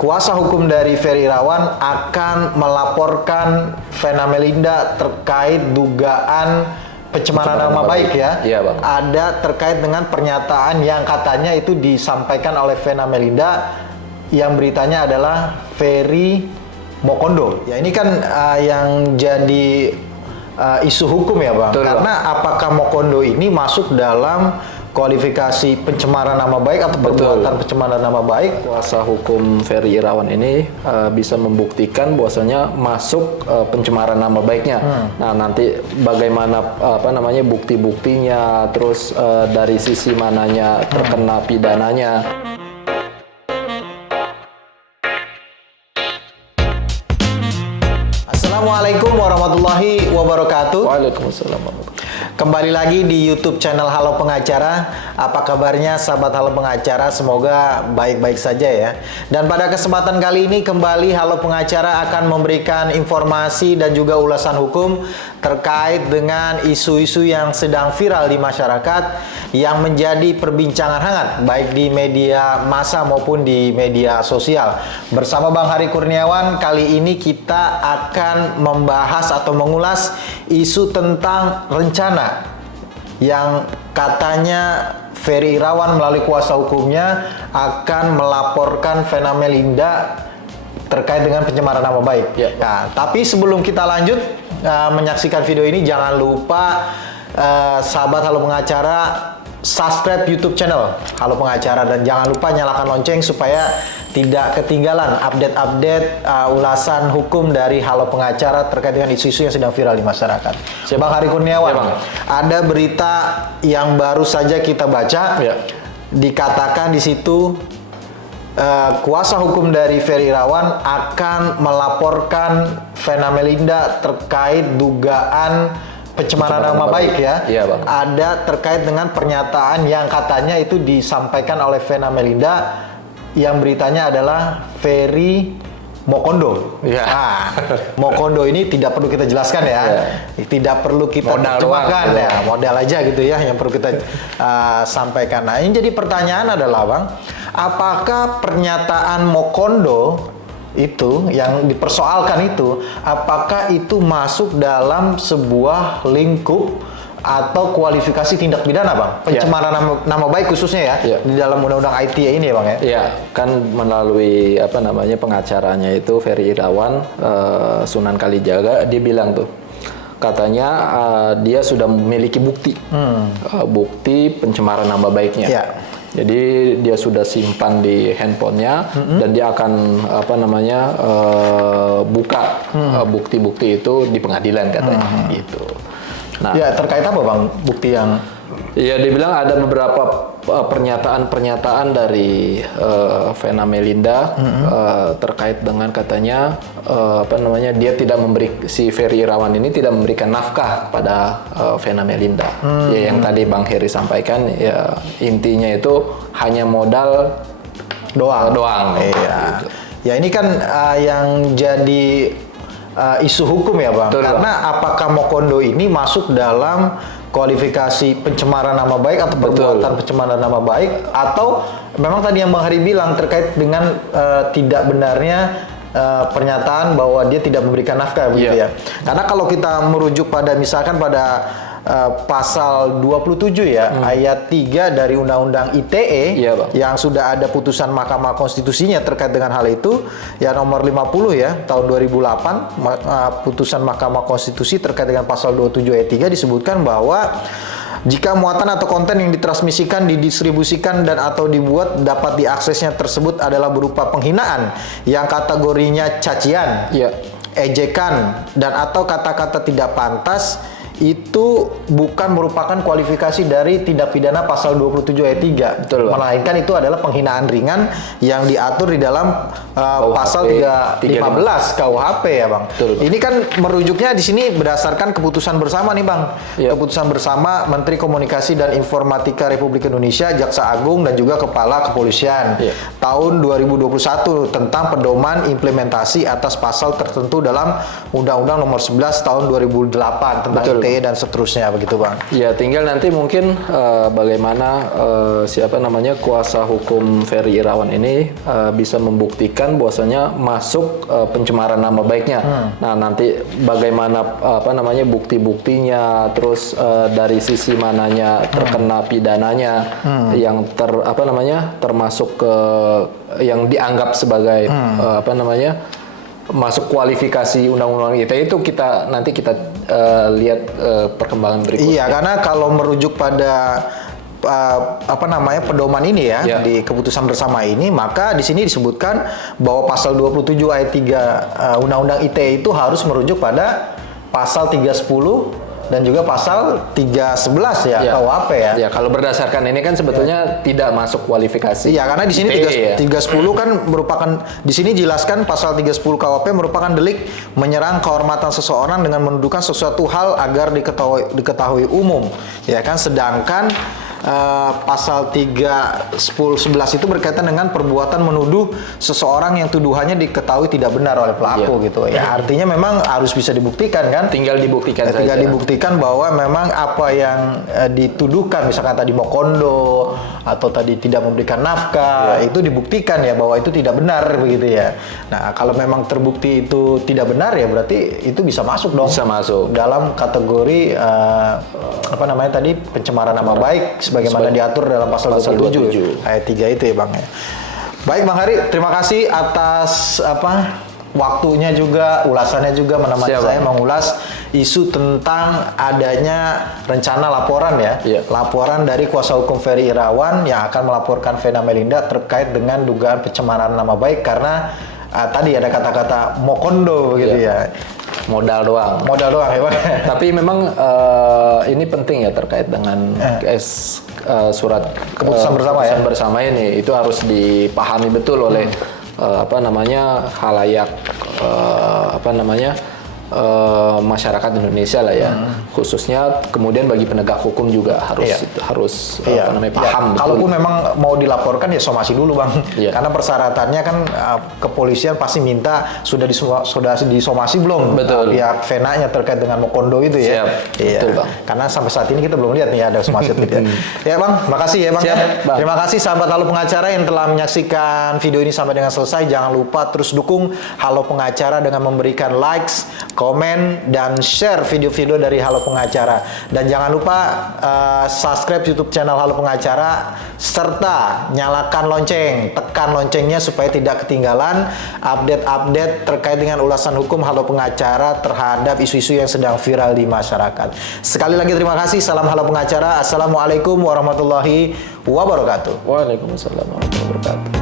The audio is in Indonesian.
kuasa hukum dari Ferry Irawan akan melaporkan Vena Melinda terkait dugaan pencemaran nama baik ya. Iya, Bang. Ada terkait dengan pernyataan yang katanya itu disampaikan oleh Vena Melinda yang beritanya adalah Ferry Mokondo. Ya ini kan yang jadi isu hukum ya Bang. Betul, karena Bang. apakah Mokondo ini masuk dalam kualifikasi pencemaran nama baik atau perbuatan pencemaran nama baik? Kuasa hukum Ferry Irawan ini bisa membuktikan bahwasanya masuk pencemaran nama baiknya. Nah, nanti bagaimana bukti-buktinya, terus dari sisi mananya terkena pidananya. Assalamualaikum warahmatullahi wabarakatuh. Waalaikumsalam. Kembali lagi di YouTube channel Halo Pengacara. Apa kabarnya sahabat Halo Pengacara? Semoga baik-baik saja ya. Dan pada kesempatan kali ini kembali Halo Pengacara akan memberikan informasi dan juga ulasan hukum terkait dengan isu-isu yang sedang viral di masyarakat yang menjadi perbincangan hangat baik di media massa maupun di media sosial. Bersama Bang Hari Kurniawan, kali ini kita akan membahas atau mengulas isu tentang rencana yang katanya Ferry Irawan melalui kuasa hukumnya akan melaporkan Vena Melinda terkait dengan pencemaran nama baik. Ya. Nah, tapi sebelum kita lanjut menyaksikan video ini, jangan lupa sahabat Halo Pengacara subscribe YouTube channel Halo Pengacara dan jangan lupa nyalakan lonceng supaya tidak ketinggalan update-update ulasan hukum dari Halo Pengacara terkait dengan isu-isu yang sedang viral di masyarakat. Bang Hari Kurniawan, ada berita yang baru saja kita baca, dikatakan di situ kuasa hukum dari Ferry Irawan akan melaporkan Vena Melinda terkait dugaan pencemaran nama baik ya. Iya, Bang. Ada terkait dengan pernyataan yang katanya itu disampaikan oleh Vena Melinda yang beritanya adalah Ferry Mokondo. Ya. Mokondo ini tidak perlu kita jelaskan ya. Tidak perlu kita terjemahkan ya. Modal aja gitu ya yang perlu kita sampaikan. Nah, ini jadi pertanyaan adalah Bang, apakah pernyataan Mokondo itu yang dipersoalkan itu, apakah itu masuk dalam sebuah lingkup atau kualifikasi tindak pidana Bang? Pencemaran nama baik khususnya ya, di dalam undang-undang ITE ini ya Bang ya? Iya, kan melalui pengacaranya itu Ferry Irawan, Sunan Kalijaga, dia bilang tuh, katanya dia sudah memiliki bukti, bukti pencemaran nama baiknya. Ya. Jadi dia sudah simpan di handphonenya dan dia akan buka bukti-bukti itu di pengadilan katanya gitu. Nah, ya terkait apa Bang bukti yang? Ya dia bilang ada beberapa pernyataan dari Vena Melinda terkait dengan katanya dia tidak si Ferry Irawan ini tidak memberikan nafkah kepada Vena Melinda. Ya yang tadi Bang Heri sampaikan ya intinya itu hanya modal doang. Iya. Gitu. Ya ini kan yang jadi isu hukum ya Bang. Betul, karena apakah Mokondo ini masuk dalam kualifikasi pencemaran nama baik atau perbuatan pencemaran nama baik, atau memang tadi yang Bang Hari bilang terkait dengan tidak benarnya pernyataan bahwa dia tidak memberikan nafkah begitu ya. Karena kalau kita merujuk pada misalkan pada pasal 27 ya, ayat 3 dari Undang-Undang ITE yang sudah ada putusan Mahkamah Konstitusinya terkait dengan hal itu, ya nomor 50 ya tahun 2008, putusan Mahkamah Konstitusi terkait dengan pasal 27 ayat 3 disebutkan bahwa jika muatan atau konten yang ditransmisikan, didistribusikan, dan atau dibuat dapat diaksesnya tersebut adalah berupa penghinaan yang kategorinya cacian, ejekan, dan atau kata-kata tidak pantas, itu bukan merupakan kualifikasi dari tindak pidana pasal 27 ayat 3. Betul, melainkan itu adalah penghinaan ringan yang diatur di dalam pasal 315 KUHP ya Bang. Betul. Ini kan merujuknya di sini berdasarkan keputusan bersama nih Bang. Keputusan bersama Menteri Komunikasi dan Informatika Republik Indonesia, Jaksa Agung, dan juga Kepala Kepolisian tahun 2021 tentang pedoman implementasi atas pasal tertentu dalam Undang-Undang nomor 11 tahun 2008 tentang ITE ITE dan seterusnya begitu Bang. Ya, tinggal nanti mungkin bagaimana siapa namanya kuasa hukum Ferry Irawan ini bisa membuktikan bahwasanya masuk pencemaran nama baiknya. Nah, nanti bagaimana apa namanya bukti-buktinya, terus dari sisi mananya terkena pidananya yang termasuk ke yang dianggap sebagai apa namanya masuk kualifikasi undang-undang ITE itu nanti kita lihat perkembangan berikutnya. Iya, karena kalau merujuk pada pedoman ini ya, di keputusan bersama ini, maka di sini disebutkan bahwa pasal 27 ayat 3 Undang-Undang ITE itu harus merujuk pada pasal 310 dan juga pasal 311 ya, KUHP ya. Ya, kalau berdasarkan ini kan sebetulnya tidak masuk kualifikasi. Iya, karena di sini 310 kan merupakan, di sini jelaskan pasal 310 KUHP merupakan delik menyerang kehormatan seseorang dengan menuduhkan sesuatu hal agar diketahui umum. Ya kan, sedangkan pasal 310-11 itu berkaitan dengan perbuatan menuduh seseorang yang tuduhannya diketahui tidak benar oleh pelaku gitu ya. Artinya memang harus bisa dibuktikan kan? Tinggal dibuktikan saja. Tinggal dibuktikan bahwa memang apa yang dituduhkan, misalkan tadi Mokondo atau tadi tidak memberikan nafkah, itu dibuktikan ya bahwa itu tidak benar begitu ya. Nah, kalau memang terbukti itu tidak benar ya berarti itu bisa masuk dong. Bisa masuk dalam kategori pencemaran nama baik sebagaimana diatur dalam pasal 27 ayat 3 itu ya Bang ya. Baik Bang Hari, terima kasih atas waktunya juga, ulasannya juga menemani saya mengulas isu tentang adanya rencana laporan ya. Laporan dari kuasa hukum Ferry Irawan yang akan melaporkan Vena Melinda terkait dengan dugaan pencemaran nama baik karena tadi ada kata-kata Mokondo begitu ya. Modal doang ya Bang. Tapi memang ini penting ya terkait dengan surat keputusan bersama ini, itu harus dipahami betul oleh khalayak masyarakat Indonesia lah ya, khususnya kemudian bagi penegak hukum juga harus paham. Kalaupun memang mau dilaporkan ya somasi dulu Bang, karena persyaratannya kan kepolisian pasti minta sudah disomasi belum pihak Vena-nya terkait dengan Mokondo itu ya. Betul Bang. Karena sampai saat ini kita belum lihat nih ada somasi atau tidak. Ya Bang, makasih ya Bang. Bang. Terima kasih sahabat Halo Pengacara yang telah menyaksikan video ini sampai dengan selesai. Jangan lupa terus dukung Halo Pengacara dengan memberikan likes, komen, dan share video-video dari Halo Pengacara. Dan jangan lupa subscribe YouTube channel Halo Pengacara serta nyalakan lonceng, tekan loncengnya supaya tidak ketinggalan update-update terkait dengan ulasan hukum Halo Pengacara terhadap isu-isu yang sedang viral di masyarakat. Sekali lagi terima kasih. Salam Halo Pengacara. Assalamualaikum warahmatullahi wabarakatuh. Waalaikumsalam warahmatullahi wabarakatuh.